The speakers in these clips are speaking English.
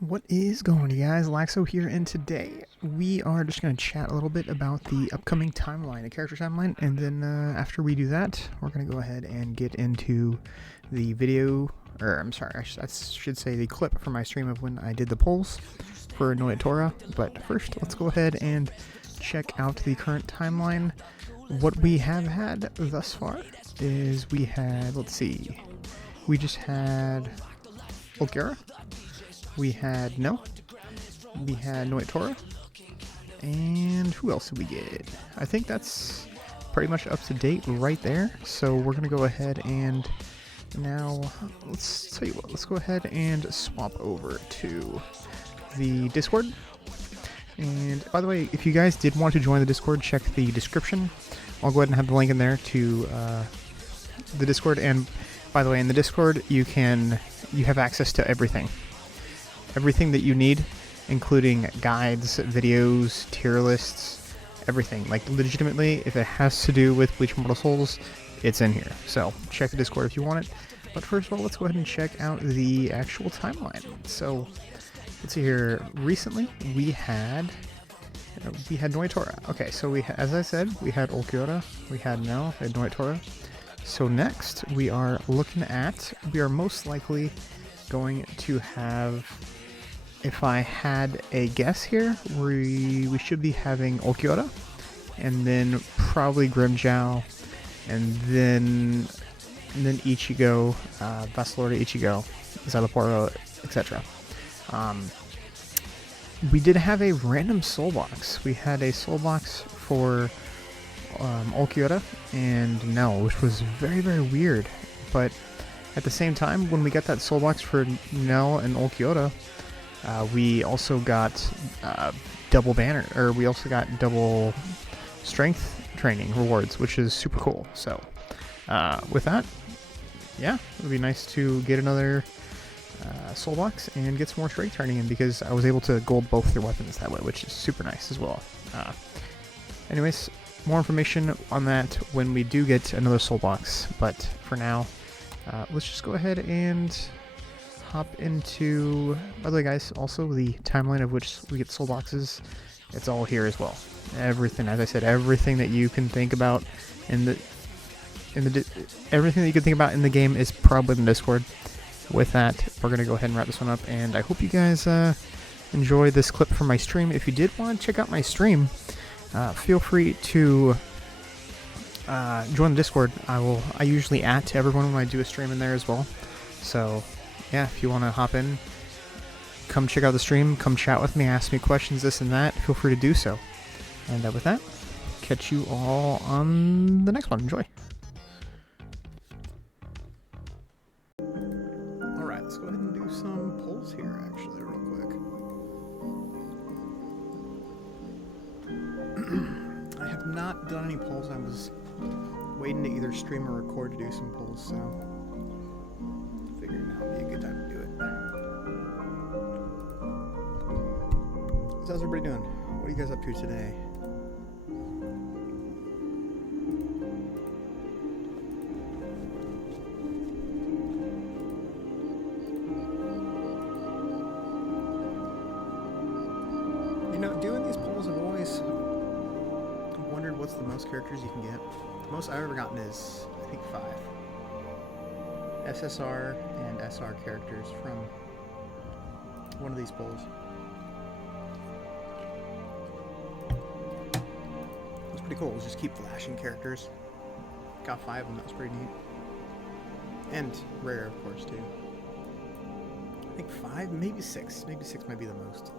What is going on, you guys? Laxo here, and today we are just going to chat a little bit about the upcoming timeline, the character timeline, and then after we do that, we're going to go ahead and get into the video, or I'm sorry, I should say the clip from my stream of when I did the polls for Nnoitra. But first, let's go ahead and check out the current timeline. What we have had thus far is we had, let's see, we just had Ulquiorra. We had we had Nnoitra, and who else did we get? I think that's pretty much up to date right there. So we're gonna go ahead and now let's tell you what. Let's go ahead and swap over to the Discord. And by the way, if you guys did want to join the Discord, check the description. I'll go ahead and have the link in there to the Discord. And by the way, in the Discord, you have access to everything. Everything that you need, including guides, videos, tier lists, everything. Like, legitimately, if it has to do with BLEACH Immortal Souls, it's in here. So, check the Discord if you want it. But first of all, let's go ahead and check out the actual timeline. So, let's see here. Recently, we had Nnoitra. Okay, so as I said, we had Ulquiorra, we had Nnoitra. So next, we are most likely going to have, if I had a guess here, we should be having Ulquiorra, and then probably Grimmjow, and then Ichigo, Vassalorda Ichigo, Zalaporo, etc. We did have a random soul box. We had a soul box for Ulquiorra and Nell, which was very, very weird. But at the same time, when we got that soul box for Nell and Ulquiorra, we also got double strength training rewards, which is super cool. So with that, yeah, it would be nice to get another soul box and get some more strength training in, because I was able to gold both their weapons that way, which is super nice as well. Anyways, more information on that when we do get another soul box, but for now, let's just go ahead and hop into, by the way guys, also the timeline of which we get soul boxes, it's all here as well. Everything, as I said, everything that you can think about everything that you can think about in the game is probably in the Discord. With that, we're going to go ahead and wrap this one up, and I hope you guys enjoy this clip from my stream. If you did want to check out my stream, feel free to join the Discord. I usually at everyone when I do a stream in there as well. So yeah, if you want to hop in, come check out the stream, come chat with me, ask me questions, this and that, feel free to do so. And with that, catch you all on the next one. Enjoy. Alright, let's go ahead and do some polls here, actually, real quick. I have not done any polls. I was waiting to either stream or record to do some polls, so figured now would be a good time to do it. So how's everybody doing? What are you guys up to today? You know, doing these polls, I've always wondered what's the most characters you can get. The most I've ever gotten is, I think, 5. SSR and SR characters from one of these polls. It was pretty cool. It was just keep flashing characters. Got 5 of them. That was pretty neat. And rare, of course, too. I think 5, maybe 6. Maybe 6 might be the most.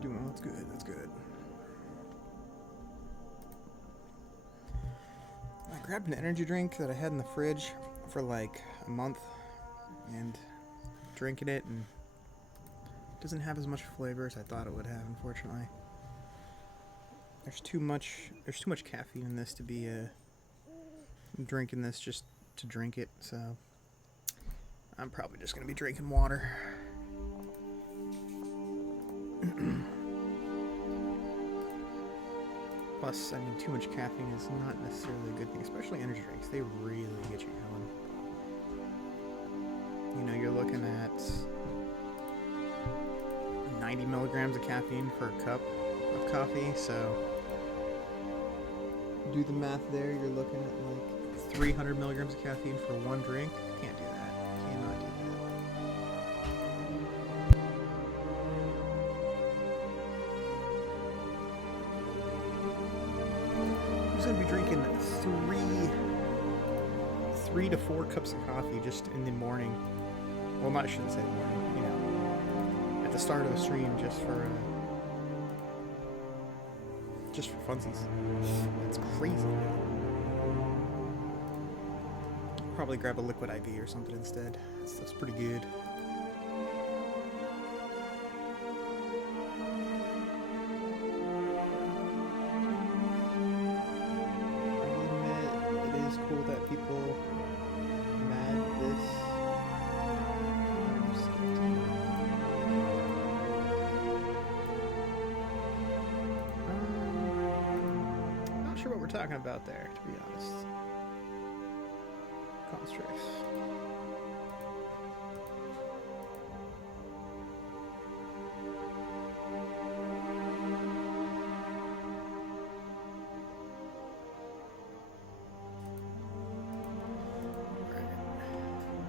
Doing well, that's good, that's good. I grabbed an energy drink that I had in the fridge for like a month and drinking it, and it doesn't have as much flavor as I thought it would have, unfortunately. There's too much caffeine in this to be drinking this just to drink it, so I'm probably just gonna be drinking water. Plus, I mean, too much caffeine is not necessarily a good thing, especially energy drinks. They really get you going. You know, you're looking at 90 milligrams of caffeine for a cup of coffee, so do the math there. You're looking at like 300 milligrams of caffeine for one drink. Can't do that. Cannot do that. I'm just gonna be drinking three to four cups of coffee just in the morning. Well, I shouldn't say morning. You know, at the start of the stream, just for funsies. That's crazy. Probably grab a liquid IV or something instead. That stuff's pretty good. I admit, it is cool that people mad this. Not sure what we're talking about there, to be honest. Constructs.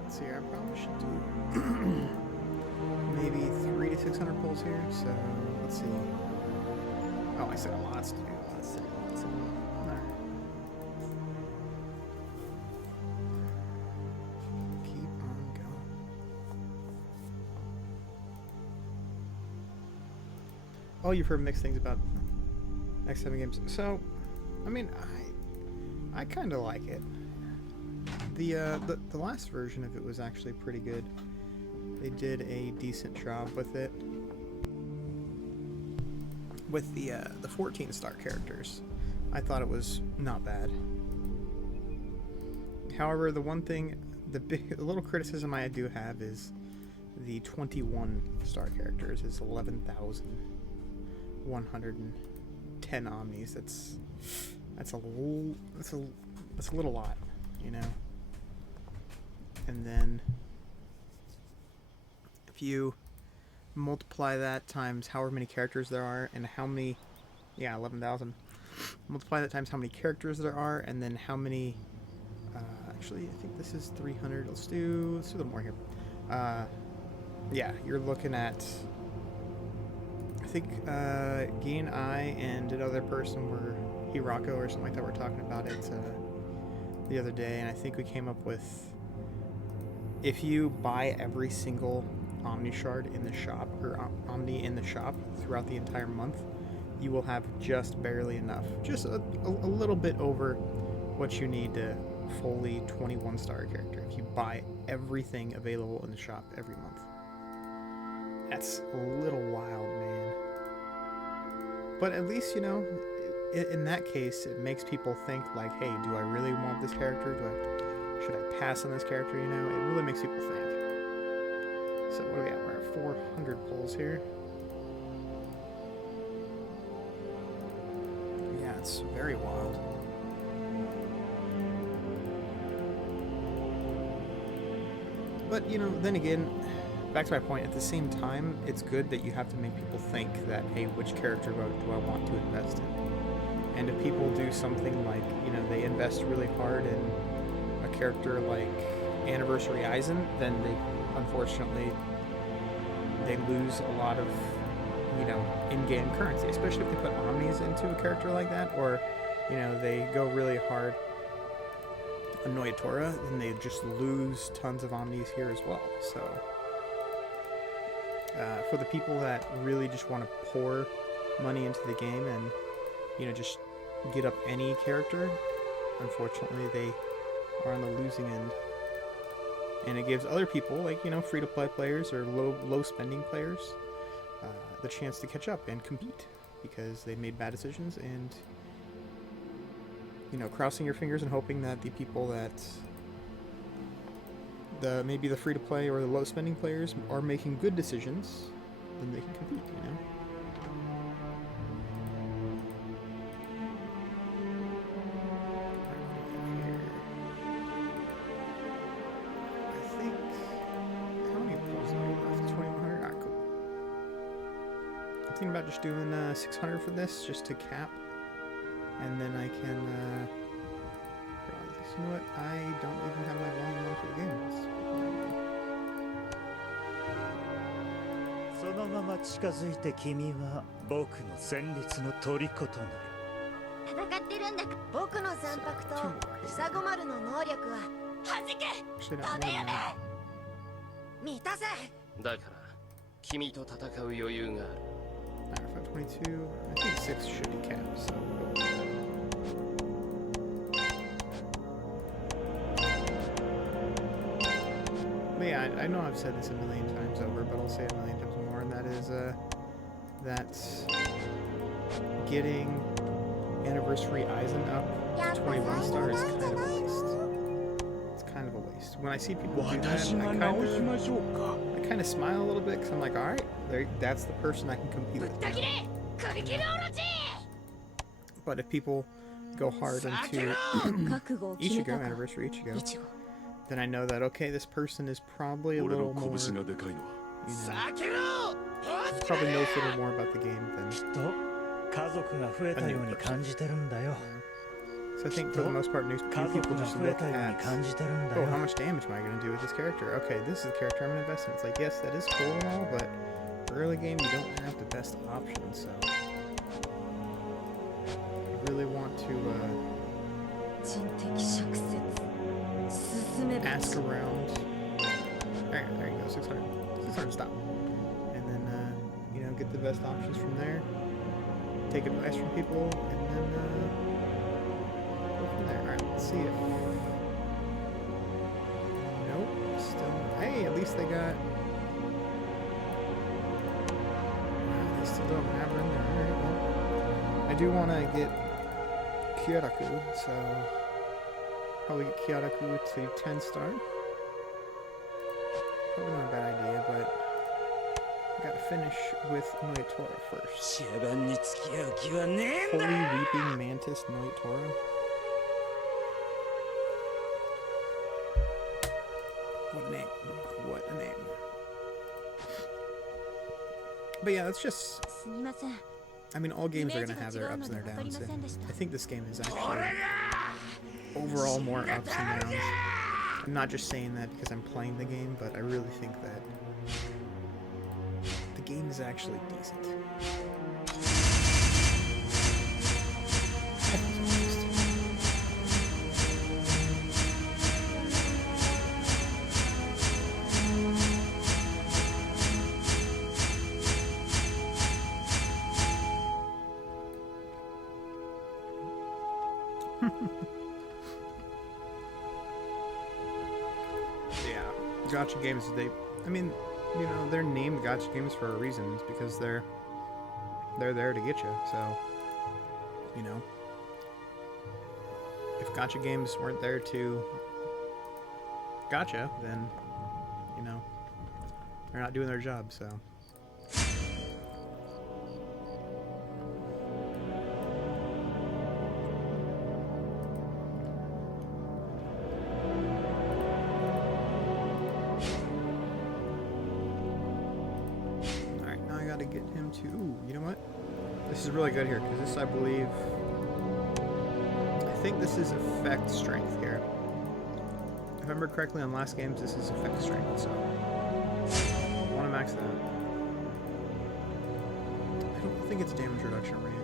Let's see here, I probably should do maybe 300 to 600 pulls here, so let's see. Oh, I said lots to do. Lots to do. Alright. Keep on going. Oh, you've heard mixed things about X7 games. So, I mean, I kind of like it. The last version of it was actually pretty good. They did a decent job with it. With the 14-star characters, I thought it was not bad. However, the one thing, the little criticism I do have is the 21-star characters is 11,110 omnis. That's a little lot, you know. And then if you multiply that times however many characters there are and how many, 11,000. Multiply that times how many characters there are and then how many, actually I think this is 300. Let's do a little more here. Yeah, you're looking at, I think Guy and I and another person were, Hirako or something like that, were talking about it the other day, and I think we came up with, if you buy every single Omni shard in the shop, or Omni in the shop throughout the entire month, you will have just barely enough, just a little bit over what you need to fully 21-star character if you buy everything available in the shop every month. That's a little wild, man. But at least, you know, in that case, it makes people think like, hey, do I really want this character? Should I pass on this character? You know, it really makes people think. So what do we got? We're at 400 pulls here. Yeah, it's very wild. But, you know, then again, back to my point, at the same time, it's good that you have to make people think that, hey, which character do I want to invest in? And if people do something like, you know, they invest really hard in a character like Anniversary Eisen, then they, unfortunately, they lose a lot of, you know, in-game currency, especially if they put omnis into a character like that, or, you know, they go really hard on Nnoitra, then they just lose tons of omnis here as well. So, for the people that really just want to pour money into the game and, you know, just get up any character, unfortunately, they are on the losing end. And it gives other people, like, you know, free-to-play players or low-spending players, the chance to catch up and compete because they made bad decisions, and, you know, crossing your fingers and hoping that the people that maybe the free-to-play or the low-spending players are making good decisions, then they can compete, you know. thinking about just doing 600 for this, just to cap, and then I can. You know what? I don't even have my volume on for the game. Alright, 522. I think 6 should be capped, so. But yeah, I know I've said this a million times over, but I'll say it a million times more, and that is, that's getting Anniversary Eisen up to 21 stars is kind of a waste. It's kind of a waste. When I see people do that, I kind of smile a little bit, because I'm like, alright, that's the person I can compete with now. But if people go hard into Ichigo, Anniversary Ichigo, then I know that, okay, this person is probably a little more, you know, probably knows a little more about the game than a new person. So I think for the most part, new people just look at, oh, how much damage am I going to do with this character? Okay, this is the character I'm going to invest in. It's like, yes, that is cool and all, but early game, you don't have the best options, so I really want to ask around. There you go, 600. 600, stop. And then, you know, get the best options from there. Take advice from people, and then go from there. Alright, let's see if. Nope, still. Hey, at least they got. They still don't have her in there. Alright, well. I do want to get Kyoraku, so. Probably get Kyoraku to 10 star. Probably not a bad idea, but I gotta finish with Nnoitra first. Holy Weeping Mantis Nnoitra. What a name. What a name. But yeah, that's just. I mean, all games are gonna have their ups and their downs, and I think this game is actually overall more ups and downs. I'm not just saying that because I'm playing the game, but I really think that the game is actually decent. Gacha games, I mean, you know, they're named gacha games for a reason. It's because they're there to get you. So, you know, if gacha games weren't there to gotcha, then, you know, they're not doing their job. So. Get him to, ooh, you know what? This is really good here, because this, I believe, I think this is effect strength here. If I remember correctly on last games, this is effect strength, so I want to max that. I don't think it's damage reduction rate.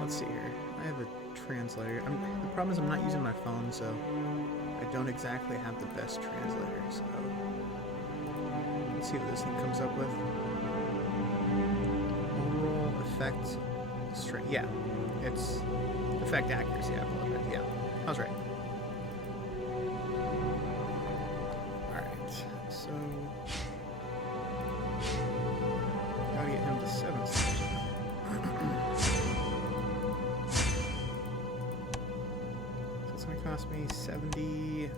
Let's see here. I have a translator. The problem is I'm not using my phone, so I don't exactly have the best translator, so let's see what this thing comes up with. Overall effect strength. Yeah, it's effect accuracy. I apologize. Yeah, I was right. Alright, so gotta get him to 7 stars. So it's gonna cost me 70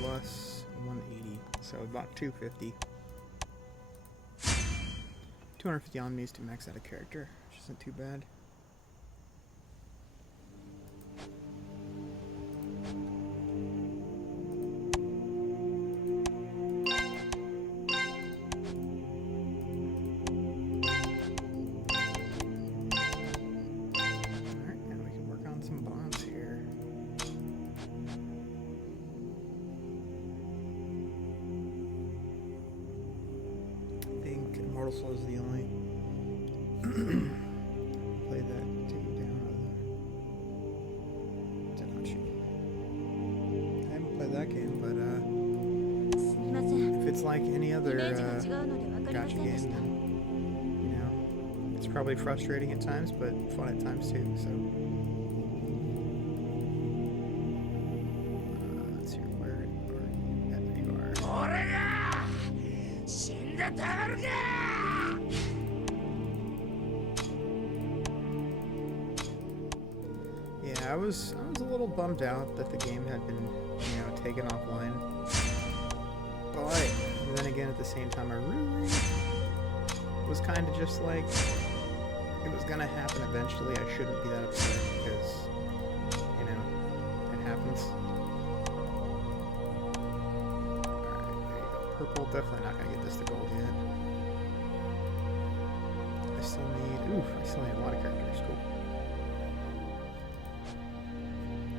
plus 180, so about 250. 250 on me to max out a character, which isn't too bad. Immortal Soul is the only play that take it down. Tenochi. I haven't played that game, but if it's like any other gacha game, then, you know, it's probably frustrating at times, but fun at times too. So let's see where you are. Yeah, I was a little bummed out that the game had been, you know, taken offline. But then again, at the same time, I really was kind of just like, it was gonna happen eventually. I shouldn't be that upset because, you know, it happens. Alright, there you go. Purple, definitely not gonna get this to gold yet. I still need a lot of characters. Cool.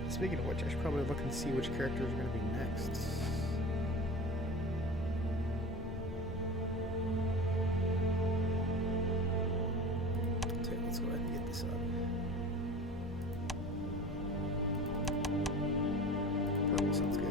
Speaking of which, I should probably look and see which characters are going to be next. Okay, let's go ahead and get this up. Purple sounds good.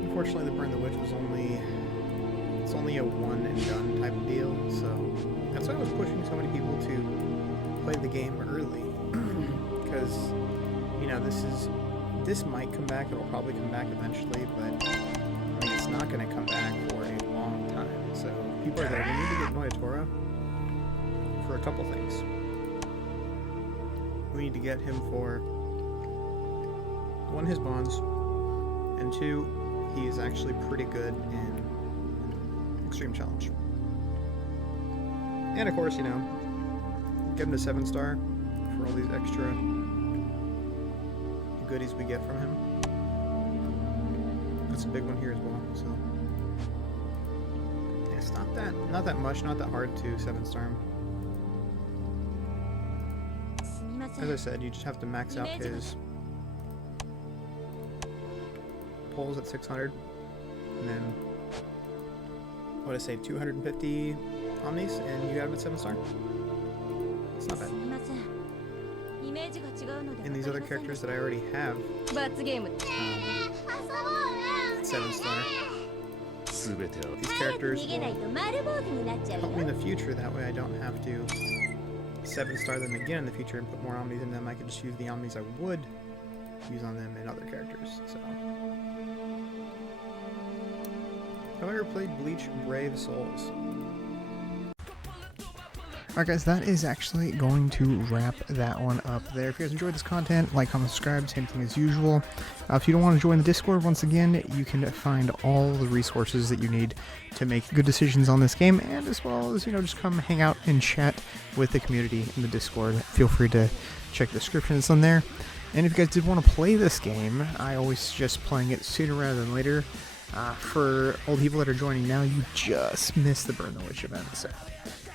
Unfortunately, the Burn the Witch was only a one and done type of deal, so that's why I was pushing so many people to play the game early, because, you know, this might come back. It'll probably come back eventually, but I mean, it's not going to come back for a long time. So people are there. We need to get Nnoitra for a couple things. We need to get him for one, his bonds, and two, he is actually pretty good in Extreme Challenge. And of course, you know, give him a 7-star for all these extra goodies we get from him. That's a big one here as well. So yeah, it's not that much, not that hard to 7-star him. As I said, you just have to max out his pulls at 600, and then what did I say, 250 omnis, and you got him at 7-star. It's not bad. And these other characters that I already have, 7-star. These characters will help me in the future. That way, I don't have to 7-star them again in the future and put more omnis in them. I could just use the omnis I would use on them and other characters. So, have I ever played Bleach Brave Souls? Alright guys, that is actually going to wrap that one up there. If you guys enjoyed this content, like, comment, subscribe, same thing as usual. If you don't want to join the Discord, once again, you can find all the resources that you need to make good decisions on this game, and as well as, you know, just come hang out and chat with the community in the Discord. Feel free to check the description, it's on there. And if you guys did want to play this game, I always suggest playing it sooner rather than later. For all the people that are joining now, you just missed the Burn the Witch event, so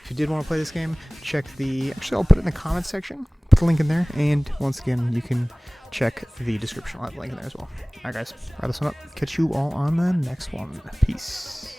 if you did want to play this game, check actually I'll put it in the comments section, put the link in there, and once again, you can check the description, I'll have the link in there as well. Alright guys, wrap this one up, catch you all on the next one. Peace.